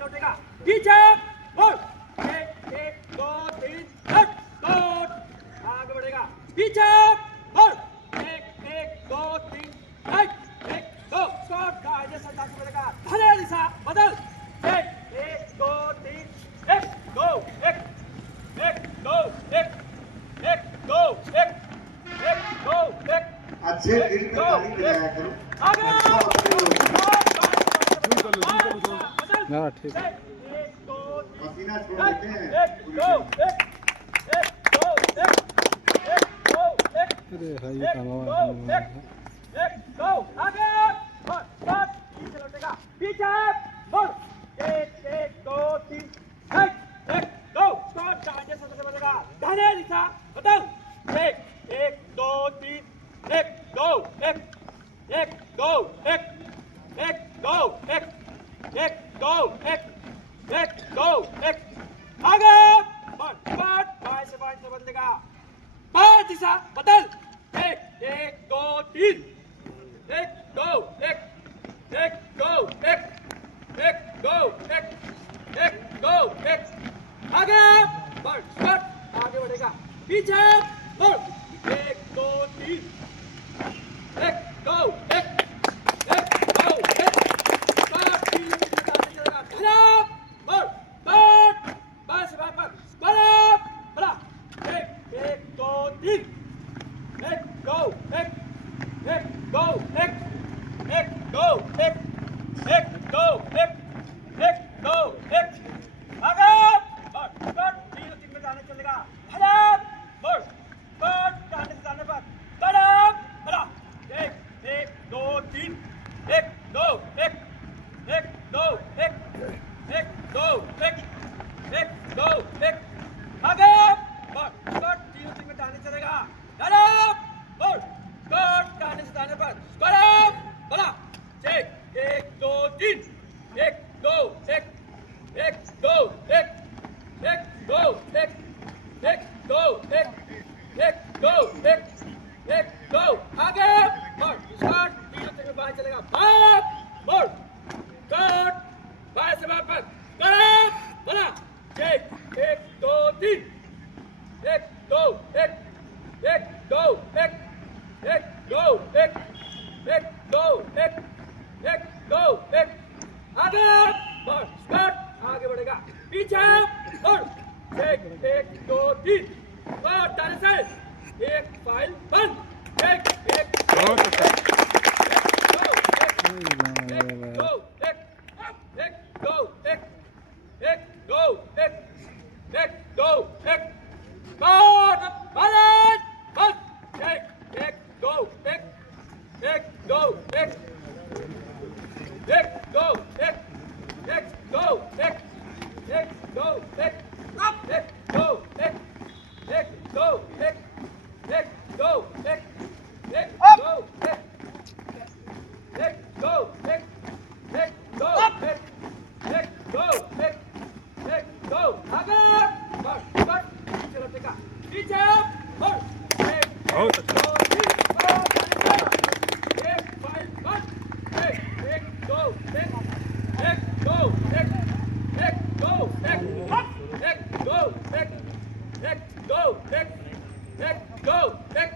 लौटेगा पीछे और एक एक दो तीन हट दो आगे बढ़ेगा पीछे और एक एक दो तीन हट एक दो शॉट का जैसा दांत बढ़ेगा धरे दिशा बदल एक दो तीन एक दो एक एक दो एक एक दो एक एक दो एक अच्छे दिल में ताली बजाया करो। ना ठीक है पसीना छोड़ देते हैं। अरे भाई ये काम हुआ पीछे बोल एक एक दो तीन एक दो शॉट का जैसा बनेगा धरे दिशा बदल एक एक दो तीन एक दो एक एक दो एक एक दो एक एक दो एक एक दो एक आगे बढ़ बाएं से बदलेगा बाएं दिशा बदल एक एक दो तीन एक दो एक एक दो एक एक दो एक एक दो एक आगे बढ़ आगे बढ़ेगा पीछे बढ़ एक दो तीन एक दो एक एक दो एक तीन चलेगा खराब बढ़ बाएं से बाएं पर बड़ा एक एक दो तीन एक दो एक एक दो एक एक दो एक एक दो एक एक दो एक आगे बढ़ तीन में जाने चलेगा खराब बढ़ जाने से जाने पर बड़ा एक एक दो तीन एक दो एक एक दो एक एक दो एक एक दो एक आगे बढ़ तीन में जाने चलेगा खराब बढ़ जाने से जाने पर बड़ा एक एक दो तीन एक दो एक एक दो एक एक दो एक एक दो एक एक दो एक एक दो आगे बढ़ तीन में बाहर चलेगा बढ़ बाएं से बाहर पर बड़ा एक एक दो तीन एक दो एक एक दो एक एक दो एक एक दो एक एक दो एक आगे बढ़ आगे बढ़ेगा पीछे बढ़ एक एक दो तीन डाले से एक फाइल बंद एक एक दो एक दो एक एक दो एक एक दो एक एक दो एक एक एक दो एक एक दो एक एक दो एक एक दो एक एक दो एक एक दो एक एक दो एक एक दो एक एक दो एक एक दो एक एक दो एक एक दो एक एक दो आगे बढ़ पीछे लौटेगा पीछे बढ़ एक दो एक फाइल बंद एक दो एक एक दो एक एक दो एक एक दो एक एक दो एक एक दो एक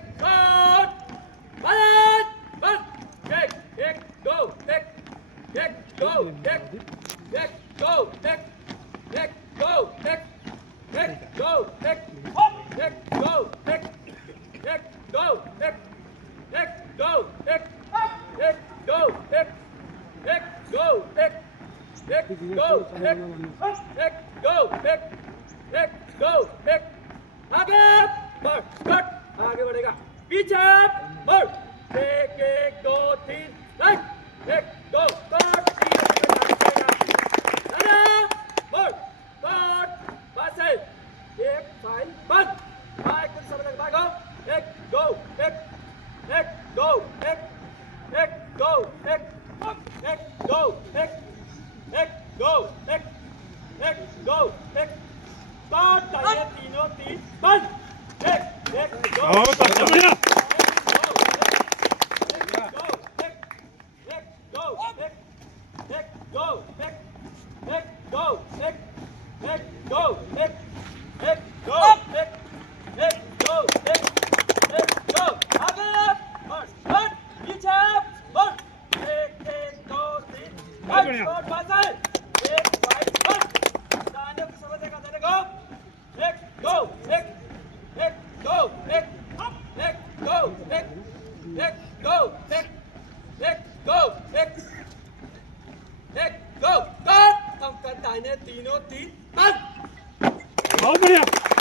बंद एक दो एक एक दो एक एक दो एक एक दो एक एक दो एक एक दो एक एक दो एक एक दो एक एक दो एक एक दो एक एक दो एक दो एक एक दो एक आगे बढ़ आगे बढ़ेगा पीछे बढ़ एक एक दो तीन राइट एक दो एक फाइल बंद भागो एक दो एक एक दो एक एक दो एक एक दो एक एक दो एक एक दो एक शॉट चाहिए तीनों तीन बंद एक एक दो एक दो एक दो एक दो एक दो एक दो आगे बस बस पीछे बस एक दो तीन राइट शॉट बाजल एक राइट बस दाने को समझ देगा दाने को एक दो एक दो एक दो एक दो एक दो कट हम कर दाने तीनों तीन बस बहुत बढ़िया